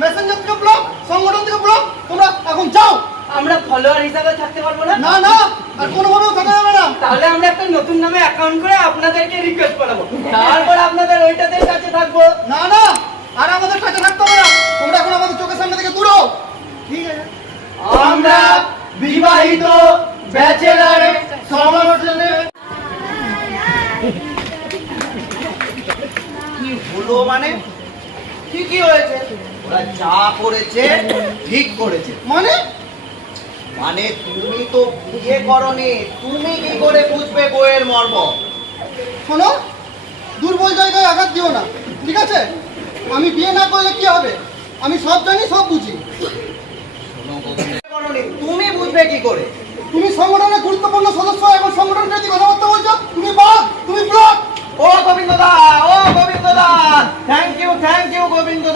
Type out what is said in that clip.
Messenger থেকে block, সংগঠন থেকে ব্লক, তোমরা এখন যাও। আমরা ফলোয়ার হিসাবে থাকতে পারবো না? না না, আর কোনোভাবেও থাকা যাবে না। তাহলে আমরা একটা নতুন নামে অ্যাকাউন্ট করে আপনাদেরকে রিকোয়েস্ট করাবো, তারপর আপনাদের ওইটাদের কাছে থাকবো। না না, আর আমাদের কাছে থাকতে হবে না, তোমরা এখন আমাদের চোখের সামনে থেকে দূর হও। ঠিক আছে, আমরা বিবাহিত ব্যাচেলর সংগঠনে। কি হলো মানে? ঠিকই হয়েছে, ওরা যা করেছে ঠিক করেছে। মানে মানে তুমি তো বিয়ে করনি, তুমি কি করে বুঝবে বইয়ের মর্ম? শোনো, দুর্বল জায়গায় আঘাত দিও না, ঠিক আছে? আমি বিয়ে না করলে কি হবে? আমি সব জানি, সব বুঝি। করনি, তুমি বুঝবে কি করে? তুমি সংগঠনের গুরুত্বপূর্ণ সদস্য, এবং সংগঠন যদি কথাবার্তা বলছো, তুমি বাদ, তুমি ব্লক। ও গোবিন্দ দা, ও গোবিন্দ দা, থ্যাংক ইউ গোবিন্দ।